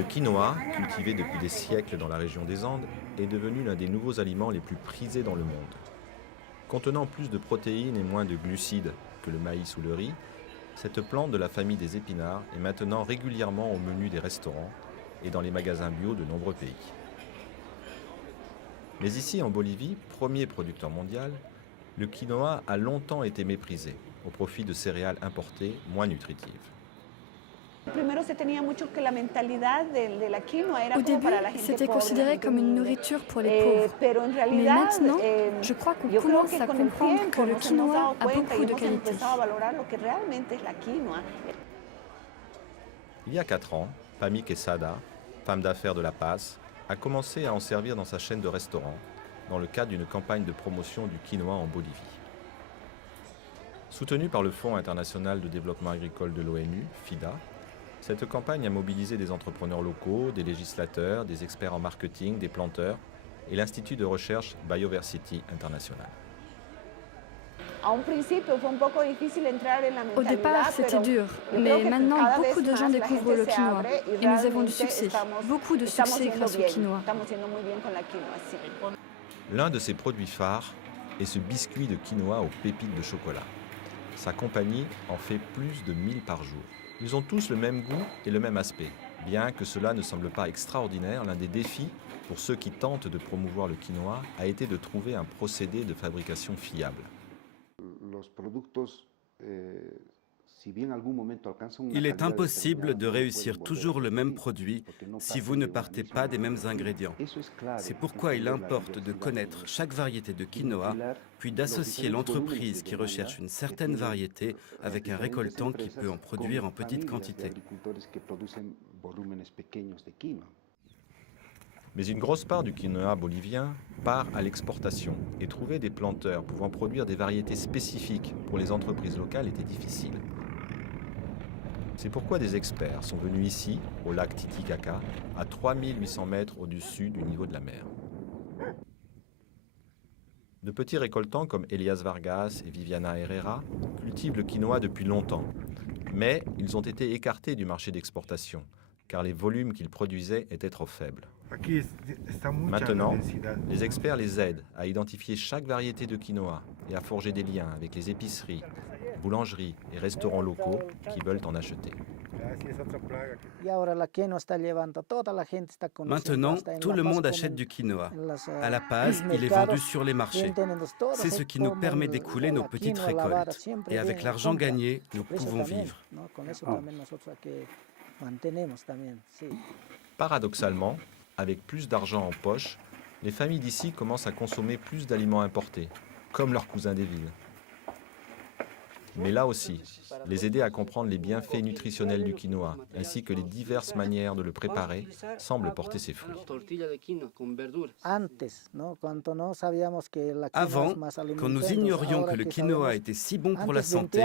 Le quinoa, cultivé depuis des siècles dans la région des Andes, est devenu l'un des nouveaux aliments les plus prisés dans le monde. Contenant plus de protéines et moins de glucides que le maïs ou le riz, cette plante de la famille des épinards est maintenant régulièrement au menu des restaurants et dans les magasins bio de nombreux pays. Mais ici, en Bolivie, premier producteur mondial, le quinoa a longtemps été méprisé au profit de céréales importées moins nutritives. Au début, c'était considéré comme une nourriture pour les pauvres. Mais maintenant, je crois qu'on commence à comprendre que le quinoa a beaucoup de qualités. Il y a 4 ans, Pami Quesada, femme d'affaires de La Paz, a commencé à en servir dans sa chaîne de restaurants dans le cadre d'une campagne de promotion du quinoa en Bolivie. Soutenue par le Fonds international de développement agricole de l'ONU, FIDA, cette campagne a mobilisé des entrepreneurs locaux, des législateurs, des experts en marketing, des planteurs et l'Institut de recherche Bioversity International. Au départ, c'était dur, mais maintenant, beaucoup de gens découvrent le quinoa et nous avons du succès, beaucoup de succès grâce au quinoa. L'un de ses produits phares est ce biscuit de quinoa aux pépites de chocolat. Sa compagnie en fait plus de 1000 par jour. Ils ont tous le même goût et le même aspect. Bien que cela ne semble pas extraordinaire, l'un des défis pour ceux qui tentent de promouvoir le quinoa a été de trouver un procédé de fabrication fiable. Il est impossible de réussir toujours le même produit si vous ne partez pas des mêmes ingrédients. C'est pourquoi il importe de connaître chaque variété de quinoa, puis d'associer l'entreprise qui recherche une certaine variété avec un récoltant qui peut en produire en petite quantité. Mais une grosse part du quinoa bolivien part à l'exportation et trouver des planteurs pouvant produire des variétés spécifiques pour les entreprises locales était difficile. C'est pourquoi des experts sont venus ici, au lac Titicaca, à 3800 mètres au-dessus du niveau de la mer. De petits récoltants comme Elias Vargas et Viviana Herrera cultivent le quinoa depuis longtemps, mais ils ont été écartés du marché d'exportation, car les volumes qu'ils produisaient étaient trop faibles. Maintenant, les experts les aident à identifier chaque variété de quinoa et à forger des liens avec les épiceries, boulangeries et restaurants locaux qui veulent en acheter. Maintenant, tout le monde achète du quinoa. À La Paz, il est vendu sur les marchés. C'est ce qui nous permet d'écouler nos petites récoltes. Et avec l'argent gagné, nous pouvons vivre. Paradoxalement, avec plus d'argent en poche, les familles d'ici commencent à consommer plus d'aliments importés, comme leurs cousins des villes. Mais là aussi, les aider à comprendre les bienfaits nutritionnels du quinoa, ainsi que les diverses manières de le préparer, semble porter ses fruits. Avant, quand nous ignorions que le quinoa était si bon pour la santé,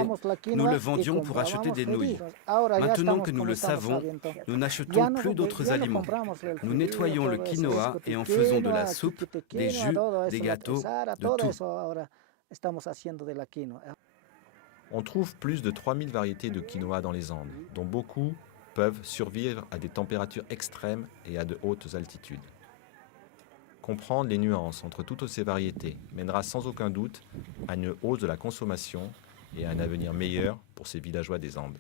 nous le vendions pour acheter des nouilles. Maintenant que nous le savons, nous n'achetons plus d'autres aliments. Nous nettoyons le quinoa et en faisons de la soupe, des jus, des gâteaux, de tout. On trouve plus de 3000 variétés de quinoa dans les Andes, dont beaucoup peuvent survivre à des températures extrêmes et à de hautes altitudes. Comprendre les nuances entre toutes ces variétés mènera sans aucun doute à une hausse de la consommation et à un avenir meilleur pour ces villageois des Andes.